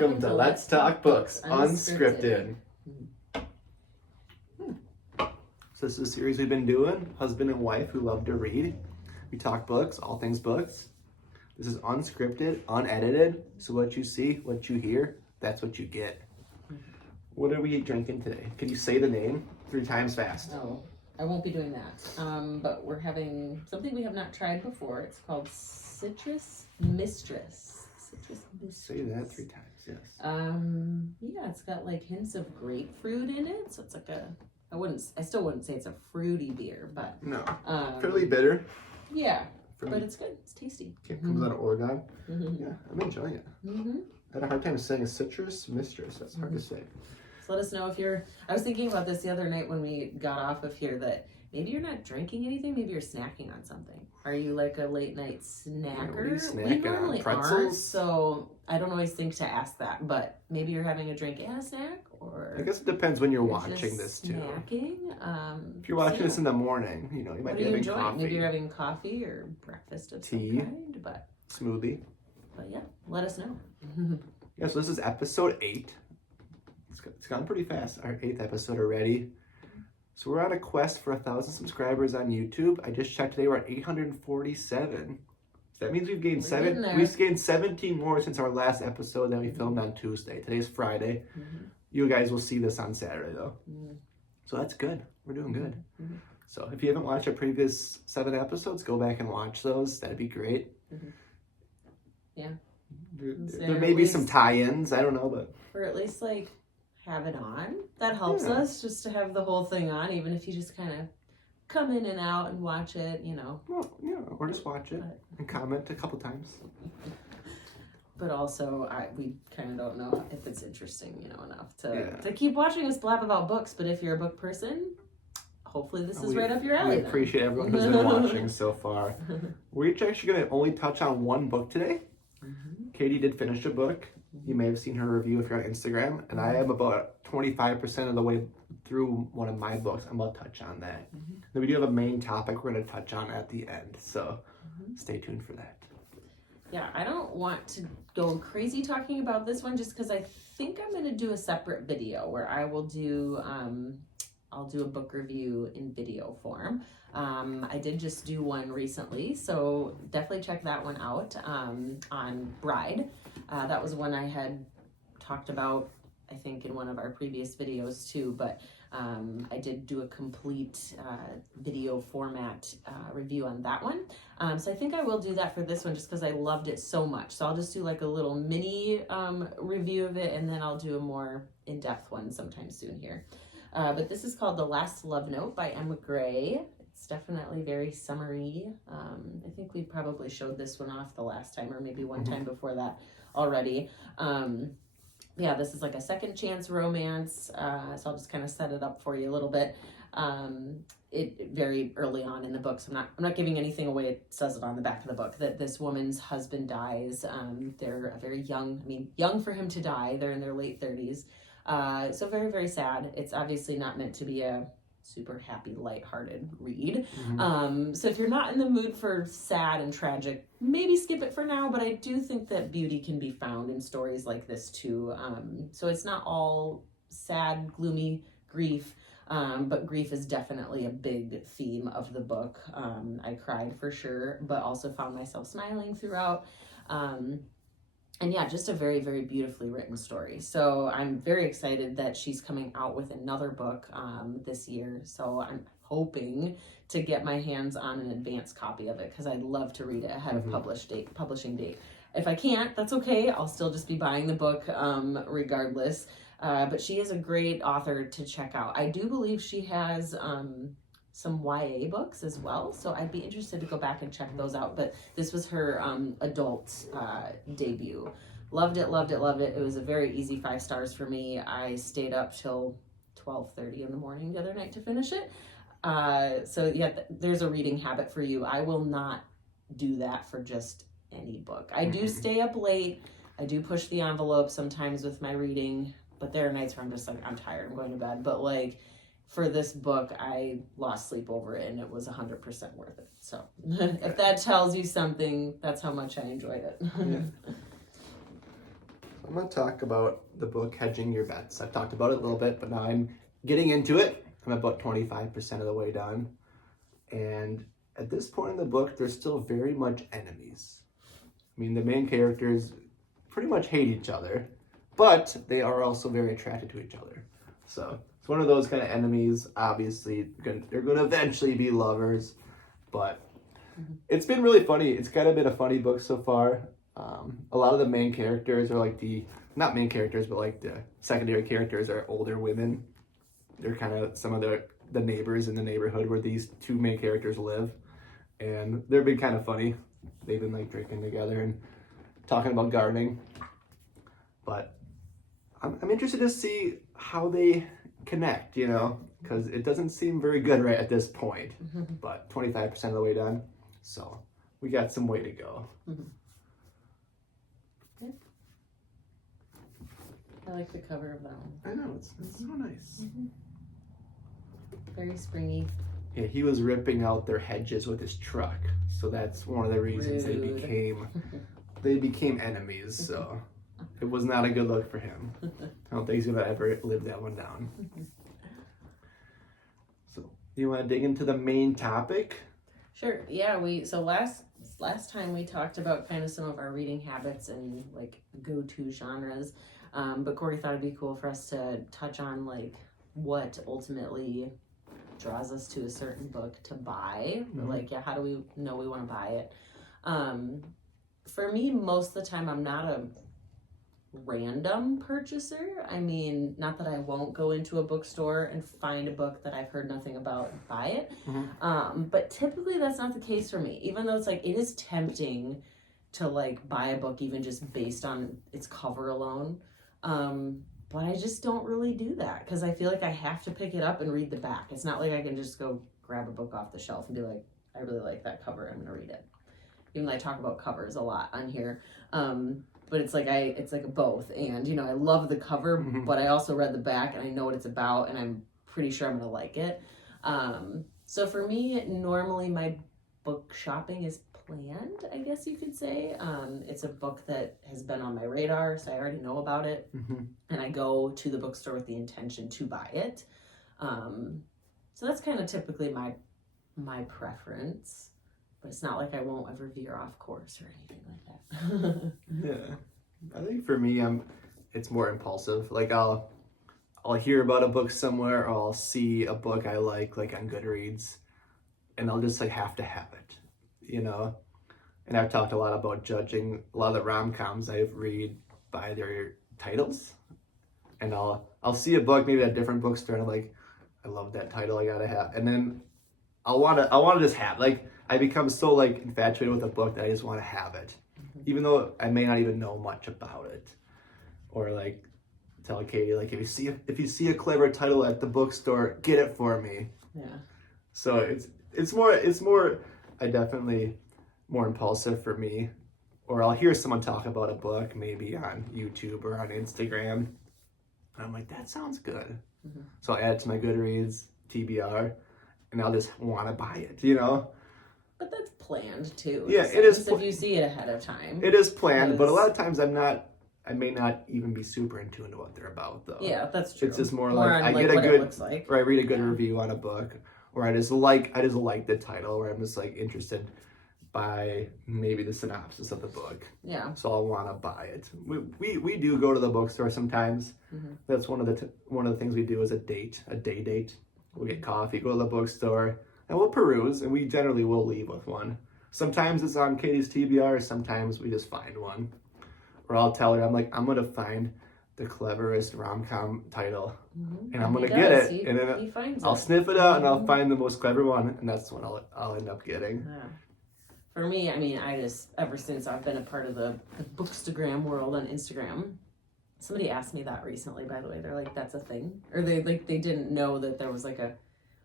Welcome to Let's Talk Books, Unscripted. So this is a series we've been doing, husband and wife who love to read. We talk books, all things books. This is unscripted, unedited, so what you see, what you hear, that's what you get. What are we drinking today? Can you say the name 3 times fast? No, I won't be doing that. But we're having something we have not tried before. It's called Citrus Mistress. Say that 3 times, yes. Yeah, it's got like hints of grapefruit in it, so it's like I still wouldn't say it's a fruity beer, but no, fairly bitter. Yeah, but it's good. It's tasty. It comes out of Oregon. Yeah, I'm enjoying it. I had a hard time saying Citrus Mistress. That's hard to say. So let us know if you're. I was thinking about this the other night when we got off of here that maybe you're not drinking anything. Maybe you're snacking on something. Are you like a late night snacker? We normally aren't, so I don't always think to ask that. But maybe you're having a drink and a snack, or I guess it depends when you're watching this too. Snacking. If you're watching this in the morning, you know you might be having coffee. Maybe you're having coffee or breakfast of some kind, but smoothie. But yeah, let us know. Yeah, so this is episode 8. It's gone pretty fast. Our 8th episode already. So we're on a quest for 1,000 subscribers on YouTube. I just checked today, we're at 847. So that means we've gained 17 more since our last episode that we filmed on Tuesday. Today's Friday. You guys will see this on Saturday though. So that's good. We're doing good. So if you haven't watched our previous 7 episodes, go back and watch those. That'd be great. Yeah. There may be some tie-ins. I don't know, but or at least like have it on. That helps us just to have the whole thing on, even if you just kind of come in and out and watch it, you know. Well, yeah, or just watch it and comment a couple times. But also, we kind of don't know if it's interesting, you know, enough to keep watching us blab about books. But if you're a book person, hopefully this is right up your alley. We appreciate everyone who's been watching so far. We're actually going to only touch on one book today. Katie did finish a book. You may have seen her review if you're on Instagram. And I am about 25% of the way through one of my books. I'm going to touch on that. Then we do have a main topic we're going to touch on at the end. So stay tuned for that. Yeah, I don't want to go crazy talking about this one just because I think I'm going to do a separate video where I will do, I'll do a book review in video form. I did just do one recently, so definitely check that one out on Bride. That was one I had talked about, I think, in one of our previous videos too, but I did do a complete video format review on that one. So I think I will do that for this one just because I loved it so much. So I'll just do like a little mini review of it, and then I'll do a more in-depth one sometime soon here. But this is called The Last Love Note by Emma Gray. It's definitely very summery. I think we probably showed this one off the last time, or maybe one time before that already. Yeah, this is like a second chance romance. So I'll just kind of set it up for you a little bit. It very early on in the book, so I'm not giving anything away. It says it on the back of the book that this woman's husband dies. They're a very young for him to die. They're in their late 30s. So very, very sad. It's obviously not meant to be a super happy, lighthearted read. So if you're not in the mood for sad and tragic, maybe skip it for now, but I do think that beauty can be found in stories like this too. So it's not all sad, gloomy grief, but grief is definitely a big theme of the book. I cried for sure, but also found myself smiling throughout. And yeah, just a very, very beautifully written story. So I'm very excited that she's coming out with another book this year. So I'm hoping to get my hands on an advanced copy of it because I'd love to read it ahead of publishing date. If I can't, that's okay. I'll still just be buying the book regardless. But she is a great author to check out. I do believe she has some YA books as well, so I'd be interested to go back and check those out. But this was her adult debut. Loved it. It was a very easy 5 stars for me. I stayed up till 12:30 in the morning the other night to finish it. So yeah, there's a reading habit for you. I will not do that for just any book. I do stay up late. I do push the envelope sometimes with my reading, but there are nights where I'm just like, I'm tired, I'm going to bed. But like, for this book, I lost sleep over it, and it was 100% worth it. So if that tells you something, that's how much I enjoyed it. I'm going to talk about the book Hedging Your Bets. I've talked about it a little bit, but now I'm getting into it. I'm about 25% of the way done. And at this point in the book, they're still very much enemies. I mean, the main characters pretty much hate each other, but they are also very attracted to each other. So it's one of those kind of enemies. Obviously, they're going to eventually be lovers, but it's been really funny. It's kind of been a funny book so far. A lot of the main characters are like not main characters, but like the secondary characters are older women. They're kind of some of the neighbors in the neighborhood where these two main characters live. And they've been kind of funny. They've been like drinking together and talking about gardening. But I'm interested to see how they connect, because it doesn't seem very good right at this point. But 25% of the way done. So we got some way to go. Yeah. I like the cover of that one. I know, it's so nice. Very springy. Yeah, he was ripping out their hedges with his truck. So that's one of the reasons they became enemies. So it was not a good look for him. I don't think he's gonna ever live that one down. So you want to dig into the main topic? Sure. Yeah. So last time we talked about kind of some of our reading habits and like go-to genres, but Corey thought it'd be cool for us to touch on like what ultimately draws us to a certain book to buy. Like, how do we know we want to buy it? For me, most of the time, I'm not a random purchaser. I mean, not that I won't go into a bookstore and find a book that I've heard nothing about and buy it. But typically that's not the case for me, even though it's like, it is tempting to like buy a book even just based on its cover alone. But I just don't really do that because I feel like I have to pick it up and read the back. It's not like I can just go grab a book off the shelf and be like, I really like that cover, I'm gonna read it. Even though I talk about covers a lot on here. But it's like both. And, I love the cover, but I also read the back and I know what it's about and I'm pretty sure I'm gonna like it. So for me, normally my book shopping is planned, I guess you could say. It's a book that has been on my radar, so I already know about it. And I go to the bookstore with the intention to buy it. So that's kind of typically my preference. But it's not like I won't ever veer off course or anything like that. Yeah. I think for me, it's more impulsive. Like I'll hear about a book somewhere or I'll see a book I like on Goodreads and I'll just like have to have it, And I've talked a lot about judging a lot of the rom-coms I read by their titles. And I'll see a book maybe at a different bookstore and I'm like, I love that title, I gotta have. And then I'll wanna just have, like, I become so like infatuated with a book that I just want to have it, even though I may not even know much about it. Or like tell Katie, like if you see a clever title at the bookstore, get it for me. Yeah. So it's more I definitely more impulsive for me. Or I'll hear someone talk about a book maybe on YouTube or on Instagram, and I'm like, that sounds good. So I'll add it to my Goodreads TBR, and I'll just want to buy it, But that's planned too. Yeah, it is. If you see it ahead of time. It is planned, but a lot of times I may not even be super in tune to what they're about, though. Yeah, that's true. It's just more like I get what it looks like. or I read a good review on a book, or I just like the title, or I'm just like interested by maybe the synopsis of the book. Yeah. So I'll want to buy it. We do go to the bookstore sometimes. That's one of the things we do is a day date. We'll get coffee, go to the bookstore, and we'll peruse, and we generally will leave with one. Sometimes it's on Katie's TBR, sometimes we just find one. Or I'll tell her, I'm like, I'm going to find the cleverest rom-com title, and I'm going to get it. And then I'll sniff it out, and I'll find the most clever one, and that's what I'll end up getting. Yeah. For me, I mean, ever since I've been a part of the Bookstagram world on Instagram, somebody asked me that recently, by the way. They're like, that's a thing? Or they didn't know that there was like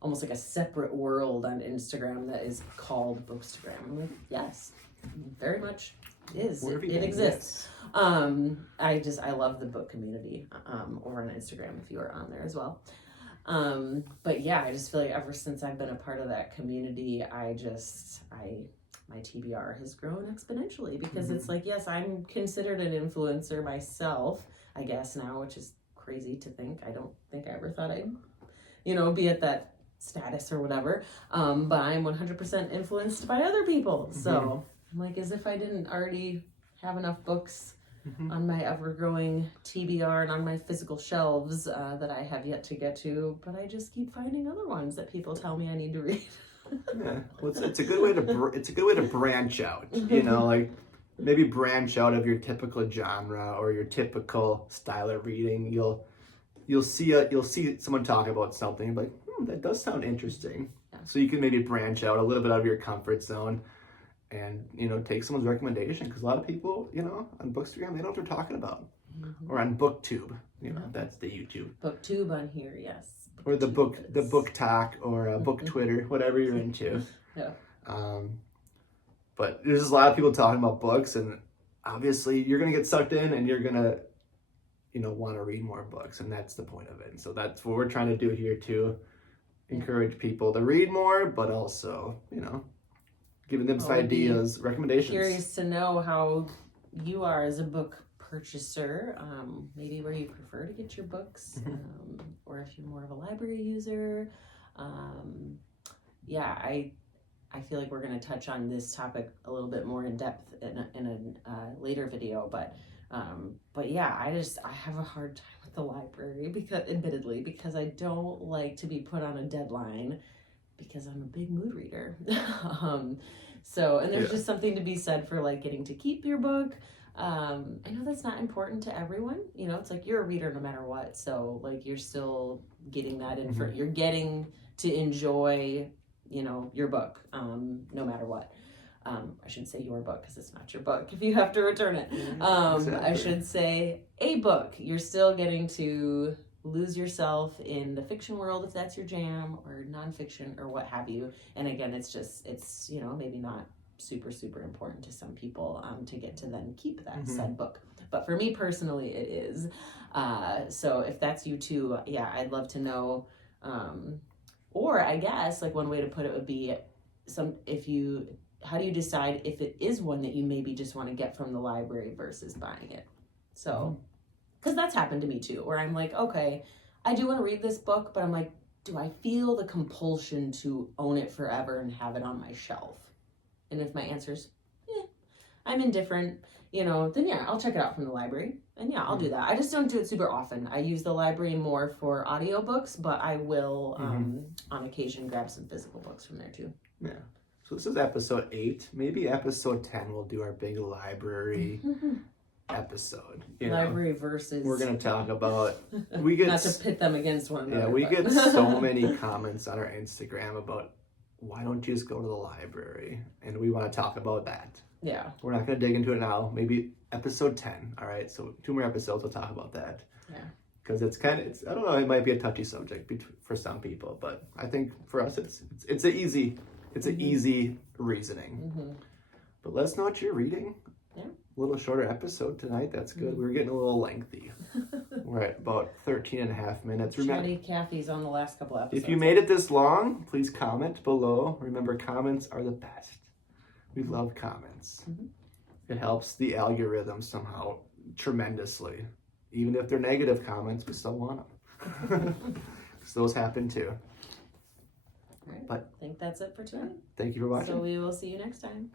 almost like a separate world on Instagram that is called Bookstagram. I'm like, yes, very much is. It exists. I love the book community over on Instagram if you are on there as well. But yeah, I just feel like ever since I've been a part of that community, I my TBR has grown exponentially because it's like, yes, I'm considered an influencer myself, I guess now, which is crazy to think. I don't think I ever thought I'd, be at that status or whatever. But I'm 100% influenced by other people. So I'm like, as if I didn't already have enough books on my ever-growing TBR and on my physical shelves that I have yet to get to, but I just keep finding other ones that people tell me I need to read. Yeah, well, it's a good way to branch out. Like maybe branch out of your typical genre or your typical style of reading. You'll see someone talk about something like, that does sound interesting. Yeah. So you can maybe branch out a little bit out of your comfort zone. And, take someone's recommendation, because a lot of people, on Bookstagram, they know what they're talking about. Or on BookTube, that's the YouTube. BookTube on here, yes. Or the book talk, or book Twitter, whatever you're into. Yeah. But there's just a lot of people talking about books, and obviously you're going to get sucked in, and you're going to, want to read more books, and that's the point of it. And so that's what we're trying to do here, too. Encourage people to read more, but also, giving them some ideas, recommendations. Curious to know how you are as a book purchaser, maybe where you prefer to get your books, or if you're more of a library user. I feel like we're going to touch on this topic a little bit more in depth in a later video, but yeah, I have a hard time with the library because I don't like to be put on a deadline, because I'm a big mood reader. And there's just something to be said for like getting to keep your book. I know that's not important to everyone. It's like you're a reader no matter what. So like you're still getting that in for, you're getting to enjoy, your book, no matter what. I shouldn't say your book because it's not your book if you have to return it. Exactly. I should say a book. You're still getting to lose yourself in the fiction world if that's your jam, or nonfiction or what have you. And again, it's maybe not super, super important to some people to get to then keep that said book. But for me personally, it is. So if that's you too, yeah, I'd love to know. Or I guess like one way to put it would be how do you decide if it is one that you maybe just want to get from the library versus buying it? So, because that's happened to me too, where I'm like, okay, I do want to read this book, but I'm like, do I feel the compulsion to own it forever and have it on my shelf? And if my answer is, I'm indifferent, then yeah, I'll check it out from the library. And yeah, I'll do that. I just don't do it super often. I use the library more for audiobooks, but I will, on occasion, grab some physical books from there too. Yeah. So this is episode 8. Maybe episode 10 we'll do our big library episode. Library versus. We're going to talk about. Not to pit them against one another. Yeah, we get so many comments on our Instagram about why don't you just go to the library? And we want to talk about that. Yeah. We're not going to dig into it now. Maybe episode 10. All right. So 2 more episodes we'll talk about that. Yeah. Because I don't know, it might be a touchy subject for some people, but I think for us it's an easy reasoning. But let us know what you're reading. Yeah. A little shorter episode tonight. That's good. We're getting a little lengthy. We're at about 13 and a half minutes. Chatty Cathy's on the last couple episodes. If you made it this long, please comment below. Remember, comments are the best. We love comments. It helps the algorithm somehow tremendously. Even if they're negative comments, we still want them. Because those happen too. All right. But I think that's it for tonight. Thank you for watching. So we will see you next time.